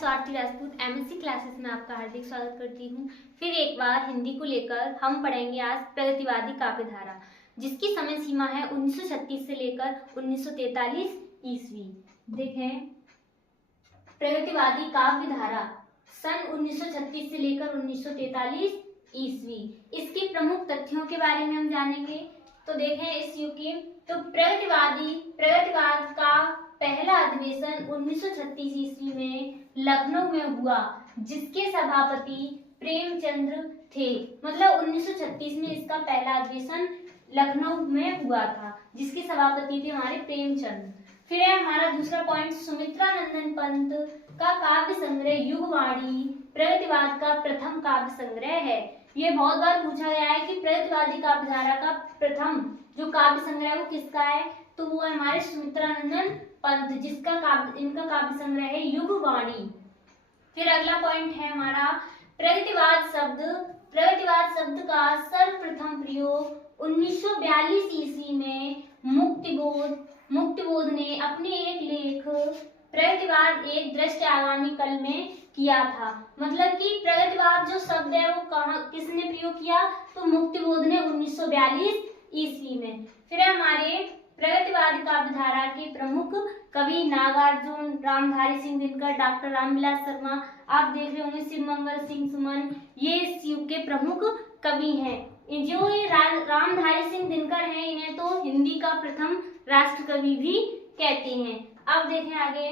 Swati Rajput MSc classes में आपका हार्दिक स्वागत करती हूँ। फिर एक बार हिंदी को लेकर हम पढ़ेंगे आज प्रगतिवादी काव्यधारा, जिसकी समय सीमा है 1936 से लेकर 1943 ईस्वी। देखें, प्रगतिवादी काव्यधारा सन 1936 से लेकर 1943 ईस्वी। इसके प्रमुख तथ्यों के बारे में हम जानेंगे। तो देखें, इस युग की प्रगतिवाद का पहला अधिवेशन 1936 ईस्वी में लखनऊ में हुआ, जिसके सभापति प्रेमचंद्र थे। मतलब 1936 में इसका पहला अधिवेशन लखनऊ में हुआ था, जिसके सभापति थे हमारे प्रेमचंद। फिर है हमारा दूसरा पॉइंट, सुमित्रा नंदन पंत का काव्य संग्रह युगवाणी प्रगतिवाद का प्रथम काव्य संग्रह है। ये बहुत बार पूछा गया है कि प्रगतिवादी काव्यधारा का प्रथम जो काव्य संग्रह वो किसका है, तो वो है हमारे सुमित्रा नंदन पंत, जिसका इनका काव्य संग्रह है युगवाणी। फिर अगला पॉइंट है हमारा प्रगतिवाद शब्द का सर्वप्रथम प्रयोग 1942 ईस्वी में मुक्तिबोध ने अपने एक लेख प्रगतिवाद एक दृष्टि आगामी कल में किया था। मतलब कि प्रगतिवाद जो शब्द है वो किसने प्रयोग किया, तो मुक्तिबोध ने 1942 ईस्वी में। फिर हमारे प्रगतिवादी काव्यधारा के प्रमुख कवि नागार्जुन, रामधारी सिंह दिनकर, डॉक्टर रामविलास शर्मा, आप देख रहे होंगे शिवमंगल सिंह सुमन, ये इस युग के प्रमुख कवि हैं। जो ये रामधारी सिंह दिनकर हैं, इन्हें तो हिंदी का प्रथम राष्ट्र कवि भी कहते हैं। अब देखें आगे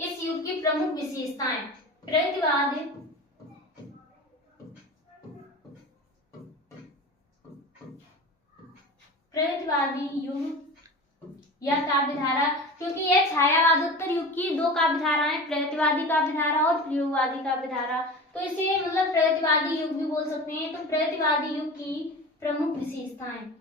इस युग की प्रमुख विशेषताएं। प्रगतिवादी युग या काव्यधारा, क्योंकि यह छायावादोत्तर युग की दो काव्यधाराएं, प्रगतिवादी काव्यधारा और प्रयोगवादी काव्यधारा, तो इसे मतलब प्रगतिवादी युग भी बोल सकते हैं। तो प्रगतिवादी युग की प्रमुख विशेषताएं।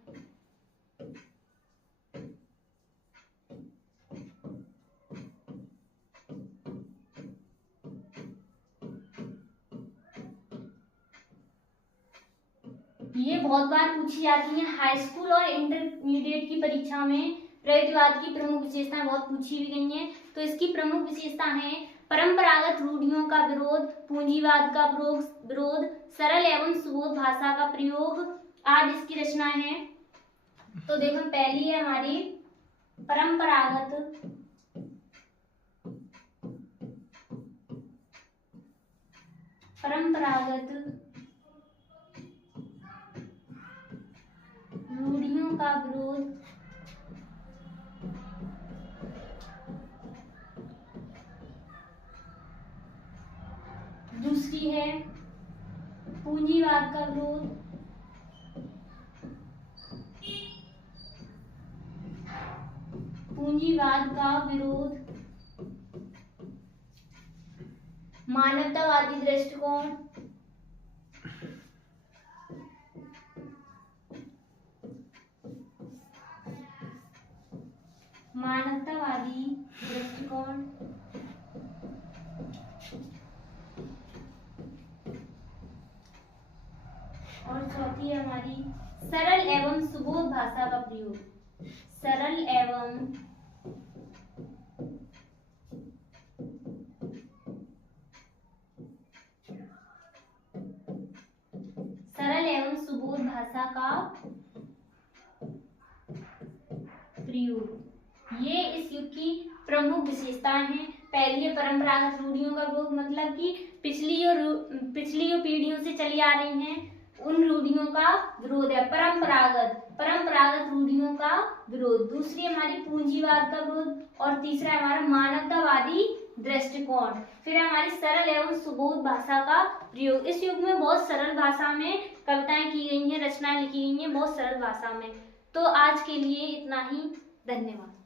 ये बहुत बार पूछी जाती है हाई स्कूल और इंटरमीडिएट की परीक्षा में। प्रगतिवाद की प्रमुख विशेषताएं बहुत पूछी भी गई हैं। तो इसकी प्रमुख विशेषता है परंपरागत रूढ़ियों का विरोध, पूंजीवाद का विरोध, सरल एवं सुबोध भाषा का प्रयोग आज इसकी रचना है। तो देखो, पहली है हमारी परंपरागत रूढ़ियों का विरोध, दूसरी है पूंजीवाद का विरोध, मानवतावादी दृष्टिकोण, और चौथी है हमारी सरल एवं सुबोध भाषा का प्रयोग। सरल एवं सुबोध भाषा का प्रयोग। ये इस युग की प्रमुख विशेषताएं हैं। पहली है परंपरागत रूढ़ियों का विरोध, मतलब कि पिछली जो पीढ़ियों से चली आ रही हैं उन रूढ़ियों का विरोध है, परंपरागत रूढ़ियों का विरोध। दूसरी हमारी पूंजीवाद का विरोध, और तीसरा हमारा मानवतावादी दृष्टिकोण। फिर हमारी सरल एवं सुबोध भाषा का प्रयोग। इस युग में बहुत सरल भाषा में कविताएं की गई हैं, रचनाएं लिखी गई हैं बहुत सरल भाषा में। तो आज के लिए इतना ही, धन्यवाद।